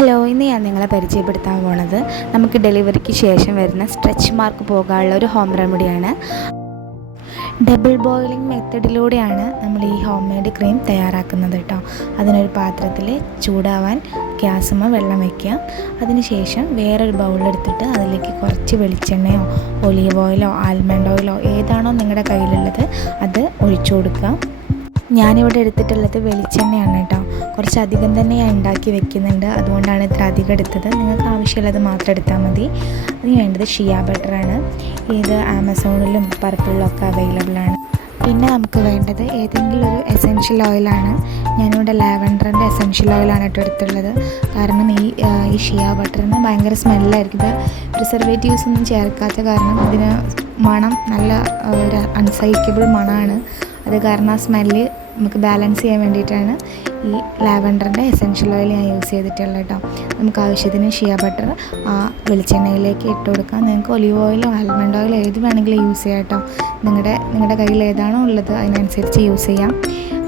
Hello ഇന്ന് ഞാൻ നിങ്ങളെ പരിചയപ്പെടുത്താൻ പോണത് നമുക്ക് ഡെലിവറിക്ക് ശേഷം വരുന്ന സ്ട്രെച്ച് മാർക്ക് പോകാനുള്ള ഒരു ഹോം റെമഡിയാണ്. ഡബിൾ ബോയിലിംഗ് മെത്തഡിലൂടെയാണ് നമ്മൾ ഈ ഹോം മെയ്ഡ് ക്രീം തയ്യാറാക്കുന്നത് കേട്ടോ. അതിനൊരു പാത്രത്തിൽ ചൂടാവാൻ ഗ്യാസുമ്മ വെള്ളം വയ്ക്കുക അതിനുശേഷം വേറൊരു ബൗളെടുത്തിട്ട് അതിലേക്ക് കുറച്ച് വെളിച്ചെണ്ണയോ ഒലീവ് ഓയിലോ ആൽമണ്ട് ഓയിലോ ഏതാണോ നിങ്ങളുടെ കയ്യിലുള്ളത് അത് ഒഴിച്ചു കൊടുക്കുക ഞാനിവിടെ എടുത്തിട്ടുള്ളത് വെളിച്ചെണ്ണയാണ് കേട്ടോ. കുറച്ചധികം തന്നെ ഞാൻ ഉണ്ടാക്കി വെക്കുന്നുണ്ട്. അതുകൊണ്ടാണ് ഇത്ര അധികം എടുത്തത്. നിങ്ങൾക്ക് ആവശ്യമുള്ളത് മാത്രം എടുത്താൽ മതി. അതിന് വേണ്ടത് ഷിയ ബട്ടറാണ് ഇത് ആമസോണിലും പർപ്പിളിലും ഒക്കെ അവൈലബിൾ ആണ്. പിന്നെ നമുക്ക് വേണ്ടത് ഏതെങ്കിലും ഒരു എസെൻഷ്യൽ ഓയിലാണ് ഞാനിവിടെ ലാവൻഡറിന്റെ എസെൻഷ്യൽ ഓയിലാണ് കേട്ടോ എടുത്തുള്ളത് കാരണം ഈ ഈ ഷിയ ബട്ടറിന് ഭയങ്കര സ്മെല്ലായിരിക്കും ഇത് പ്രിസർവേറ്റീവ്സ് ഒന്നും ചേർക്കാത്ത കാരണം ഇതിന് മണം നല്ല ഒരു അൺസൈക്കബിൾ മണമാണ്. അത് കാരണം ആ സ്മെല്ല് നമുക്ക് ബാലൻസ് ചെയ്യാൻ വേണ്ടിയിട്ടാണ് ഈ ലാവൻഡറിന്റെ എസെൻഷ്യൽ ഓയിൽ ഞാൻ യൂസ് ചെയ്തിട്ടുള്ളത് കേട്ടോ. നമുക്ക് ആവശ്യത്തിന് ഷിയ ബട്ടർ ആ വെളിച്ചെണ്ണയിലേക്ക് ഇട്ട് കൊടുക്കാം. നിങ്ങൾക്ക് ഒലിവ് ഓയിലോ ആൽമണ്ട് ഓയിലോ ഏത് വേണമെങ്കിലും യൂസ് ചെയ്യാം കേട്ടോ. നിങ്ങളുടെ നിങ്ങളുടെ കയ്യിൽ ഏതാണോ ഉള്ളത് അതിനനുസരിച്ച് യൂസ് ചെയ്യാം.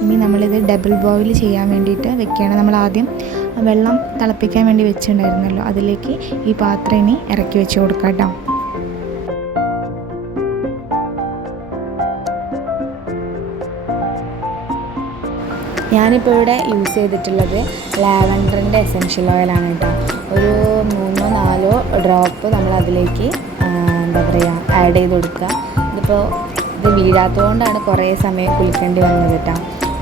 ഇനി നമ്മളിത് ഡബിൾ ബോയിൽ ചെയ്യാൻ വേണ്ടിയിട്ട് വെക്കുകയാണ്. നമ്മൾ ആദ്യം വെള്ളം തിളപ്പിക്കാൻ വേണ്ടി വെച്ചിട്ടുണ്ടായിരുന്നല്ലോ. അതിലേക്ക് ഈ പാത്രം ഇനി ഇറക്കി വെച്ച് കൊടുക്കാം കേട്ടോ. ഞാനിപ്പോൾ ഇവിടെ യൂസ് ചെയ്തിട്ടുള്ളത് ലാവൻഡറിന്റെ എസെൻഷ്യൽ ഓയിലാണ് കേട്ടോ. ഒരു മൂന്നോ നാലോ ഡ്രോപ്പ് നമ്മൾ അതിലേക്ക് എന്താ പറയുക ആഡ് ചെയ്ത് കൊടുക്കുക. ഇതിപ്പോൾ ഇത് വീഴാത്തതുകൊണ്ടാണ് കുറേ സമയം കുളിക്കേണ്ടി വന്നത് കേട്ടോ.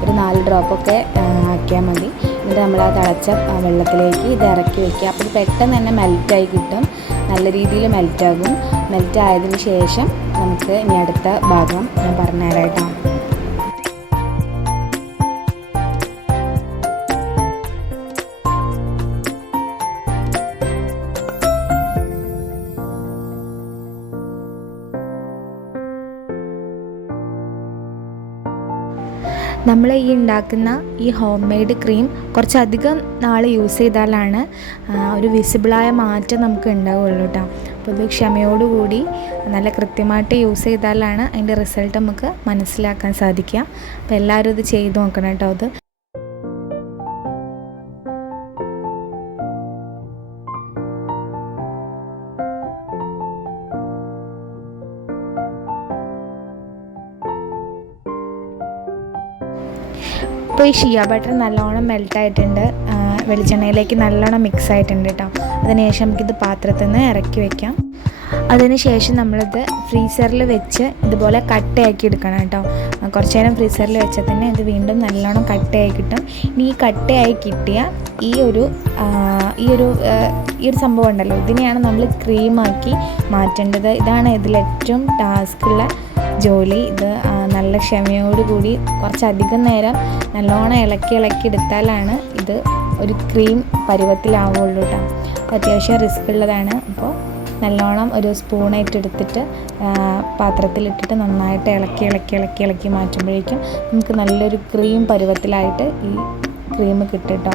ഒരു നാല് ഡ്രോപ്പൊക്കെ ആക്കിയാൽ മതി. എന്നിട്ട് നമ്മൾ ആ തിളച്ച വെള്ളത്തിലേക്ക് ഇത് ഇറക്കി വയ്ക്കുക അപ്പോൾ ഇത് പെട്ടെന്ന് തന്നെ മെൽറ്റായി കിട്ടും. നല്ല രീതിയിൽ മെൽറ്റാകും മെൽറ്റ് ആയതിനു ശേഷം നമുക്ക് ഇനി അടുത്ത ഭാഗം ഞാൻ പറഞ്ഞുതരാം കേട്ടോ. നമ്മൾ ഈ ഉണ്ടാക്കുന്ന ഈ ഹോം മെയ്ഡ് ക്രീം കുറച്ചധികം നാൾ യൂസ് ചെയ്താലാണ് ഒരു വിസിബിളായ മാറ്റം നമുക്ക് ഉണ്ടാവുള്ളൂ കേട്ടോ അപ്പോൾ ഇത് ക്ഷമയോടുകൂടി നല്ല കൃത്യമായിട്ട് യൂസ് ചെയ്താലാണ് അതിന്റെ റിസൾട്ട് നമുക്ക് മനസ്സിലാക്കാൻ സാധിക്കുക. അപ്പോൾ എല്ലാവരും ഇത് ചെയ്ത് നോക്കണം കേട്ടോ അത്. ഇപ്പോൾ ഈ ഷിയ ബട്ടർ നല്ലോണം മെൽട്ടായിട്ടുണ്ട് വെളിച്ചെണ്ണയിലേക്ക് നല്ലോണം മിക്സ് ആയിട്ടുണ്ട് കേട്ടോ അതിനുശേഷം നമുക്കിത് പാത്രത്തിൽ നിന്ന് ഇറക്കി വെക്കാം. അതിനുശേഷം നമ്മളിത് ഫ്രീസറിൽ വെച്ച് ഇതുപോലെ കട്ടയാക്കി എടുക്കണം കേട്ടോ കുറച്ച് നേരം ഫ്രീസറിൽ വെച്ചാൽ തന്നെ ഇത് വീണ്ടും നല്ലോണം കട്ടയായി കിട്ടും. ഇനി ഈ കട്ടയായി കിട്ടിയ ഈ ഒരു ഈ ഒരു ഈ ഒരു സംഭവം ഉണ്ടല്ലോ. ഇതിനെയാണ് നമ്മൾ ക്രീമാക്കി മാറ്റേണ്ടത്. ഇതാണ് ഇതിലേറ്റവും ടാസ്ക്കുള്ള ജോലി. ഇത് നല്ല ക്ഷമയോടുകൂടി കുറച്ചധികം നേരം നല്ലോണം ഇളക്കി ഇളക്കി എടുത്താലാണ് ഇത് ഒരു ക്രീം പരുവത്തിലാവുള്ളൂ കേട്ടോ അത്യാവശ്യം റിസ്ക് ഉള്ളതാണ്. അപ്പോൾ നല്ലോണം ഒരു സ്പൂണായിട്ട് എടുത്തിട്ട് പാത്രത്തിലിട്ടിട്ട് നന്നായിട്ട് ഇളക്കി ഇളക്കി ഇളക്കി ഇളക്കി മാറ്റുമ്പോഴേക്കും നമുക്ക് നല്ലൊരു ക്രീം പരുവത്തിലായിട്ട് ഈ ക്രീം കിട്ടും കേട്ടോ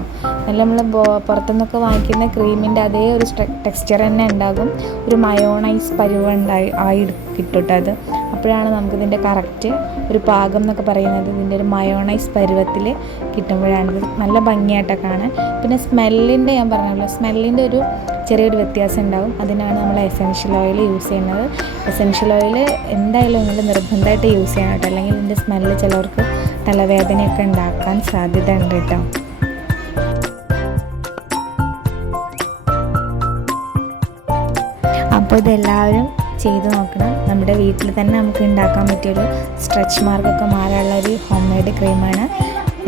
നല്ല നമ്മൾ പുറത്തുനിന്നൊക്കെ വാങ്ങിക്കുന്ന ക്രീമിന്റെ അതേ ഒരു ടെക്സ്ചർ തന്നെ ഉണ്ടാകും. ഒരു മയോണൈസ് പരുവ ഉണ്ടായി ആയി കിട്ടും അത്. അപ്പോഴാണ് നമുക്കിതിന്റെ കറക്റ്റ് ഒരു പാകം എന്നൊക്കെ പറയുന്നത്. ഇതിന്റെ ഒരു മയോണൈസ് പരുവത്തിൽ കിട്ടുമ്പോഴാണ്. നല്ല ഭംഗിയായിട്ടൊക്കെ കാണാൻ. പിന്നെ സ്മെല്ലിന്റെ ഞാൻ പറഞ്ഞല്ലോ സ്മെല്ലിന്റെ ഒരു ചെറിയൊരു വ്യത്യാസം ഉണ്ടാകും അതിനാണ് നമ്മൾ എസെൻഷ്യൽ ഓയിൽ യൂസ് ചെയ്യുന്നത്. എസെൻഷ്യൽ ഓയിൽ എന്തായാലും നിങ്ങൾ നിർബന്ധമായിട്ട് യൂസ് ചെയ്യണം കേട്ടോ. അല്ലെങ്കിൽ ഇതിന്റെ സ്മെല്ല് ചിലവർക്ക് തലവേദനയൊക്കെ ഉണ്ടാക്കാൻ സാധ്യത ഉണ്ട് കേട്ടോ. അപ്പോൾ ഇതെല്ലാവരും ചെയ്ത് നോക്കണം. നമ്മുടെ വീട്ടിൽ തന്നെ നമുക്ക് ഉണ്ടാക്കാൻ പറ്റിയൊരു സ്ട്രെച്ച് മാർക്കൊക്കെ മാറാനുള്ള ഒരു ഹോം മെയ്ഡ് ക്രീമാണ്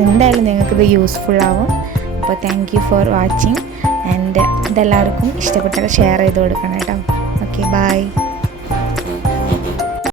എന്തായാലും നിങ്ങൾക്കിത് യൂസ്ഫുൾ ആവും. അപ്പോൾ thank you for watching and ഇതെല്ലാവർക്കും ഇഷ്ടപ്പെട്ടൊക്കെ ഷെയർ ചെയ്ത് കൊടുക്കണം കേട്ടോ. Okay bye